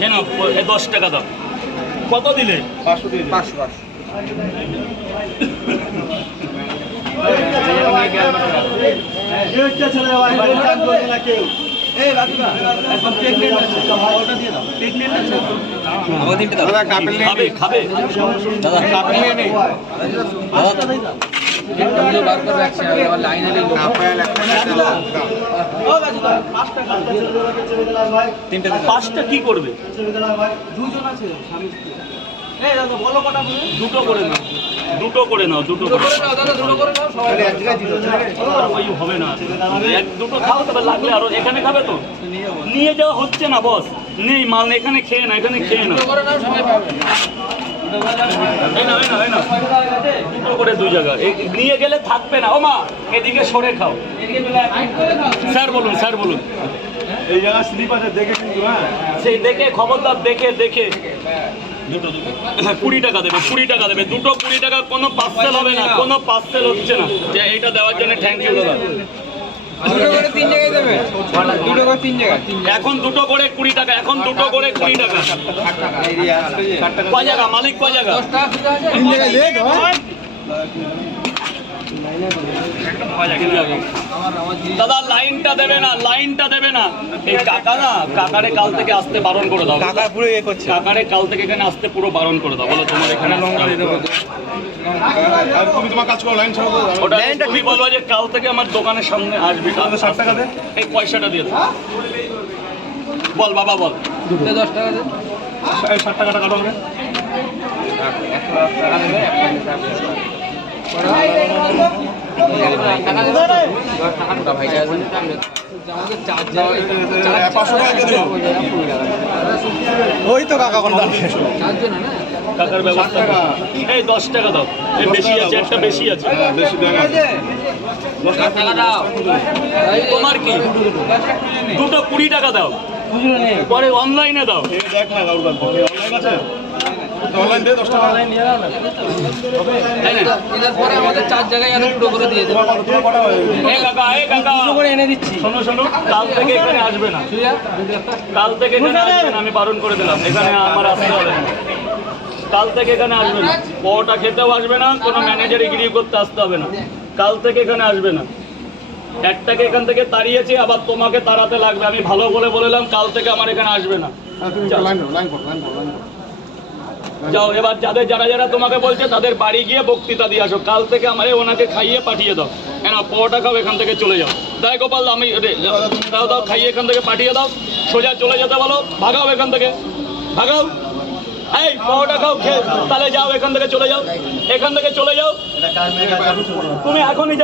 কেন 10 টাকা দাও। কত দিলে? 500 দিলে। 500 খাবে পাঁচটা কি করবে? দুজন আছে, দুটো করে নাও, দুটো করে নাও, দুটো করে ওই হবে না, এক দুটো খাও, তবে লাগলে আরো এখানে খাবে তো নিয়ে যাওয়া হচ্ছে না বস, নেই মাল এখানে খেয়ে না, এখানে খেয়ে না, দুটো করে দুই জায়গা নিয়ে গেলে থাকবে না। ও মা এদিকে সরে খাও। স্যার বলুন, স্যার বলুন। এই জায়গা স্লিপ আছে দেখে কিন্তু, হ্যাঁ সেই দেখে খবরদার, দেখে 20 টাকা দেবে, 20 টাকা দেবে, দুটো 20 টাকা। কোনো পার্সেল হবে না, কোনো পার্সেল হচ্ছে না। যে এইটা দেওয়ার জন্য থ্যাংক ইউ দাদা। এখন দুটো করে 20 টাকা, এখন দুটো করে 20 টাকা। কয় জায়গা মালিক, কয় জায়গা? দাদা লাইনটা দেবে না, লাইনটা দেবে না। এই কাকা না, কাকারে কাল থেকে আসতে বারণ করে দাও। কাকা পুরো এ করছে, কাকারে কাল থেকে এখানে আসতে পুরো বারণ করে দাও। বলো তোমার এখানে লঙ্কা দিতে পারো, আর তুমি তোমার কাজ করো, লাইন ছাড়ো। ওটা তুমি বলবো যে কাল থেকে আমার দোকানের সামনে আসবি। 60 টাকা দে, এই পয়সাটা দিয়ে দাও। বল বাবা বল। 10 টাকা দেন। 60 টাকাটা কাটো হবে। ওই তো কাকা কোন কাকার ব্যবস্থা। এই 10 টাকা দাও, এই বেশি আছে, একটা বেশি আছে। বেশি টাকা তোমার কি দুটো 20 টাকা দাও, পরে অনলাইনে দাও। দেখ না কারুর অনলাইন আছে, অনলাইন দে 10 টাকা। পরে আমাদের 4 জায়গায় আরো দুটো করে দিয়ে দেবো। তোমার কটা হয়? এই কাকা, এই কাকা করে এনে দিচ্ছি। শোনো শোনো, কাল থেকে এখানে আসবে না, কাল থেকে এখানে আসবে না। আমি বারণ করে দিলাম, এখানে আমার আসতে হবে না। কাল থেকে এখানে আসবে না, পরোটা খেতেও আসবে না, কোনো ম্যানেজার এগ্রি করতে আসতে হবে না। কাল থেকে এখানে আসবে না। একটাকে এখান থেকে তাড়িয়েছি, আবার তোমাকে তাড়াতে লাগবে। আমি ভালো বলে বললাম, কাল থেকে আমার এখানে আসবে না। যাও এবার, যাদের যারা যারা তোমাকে বলছে তাদের বাড়ি গিয়ে বক্তৃতা দিয়ে আসো। কাল থেকে আমার ওনাকে খাইয়ে পাঠিয়ে দাও। কেন পরোটা খাও, এখান থেকে চলে যাও। তাই গোপাল, আমি দাও দাও, খাইয়ে এখান থেকে পাঠিয়ে দাও। সোজা চলে যেতে বলো, ভাগাও এখান থেকে, ভাগাও। এই পরোটা খাও, খেয়ে তাহলে যাও, এখান থেকে চলে যাও, এখান থেকে চলে যাও। তুমি এখনই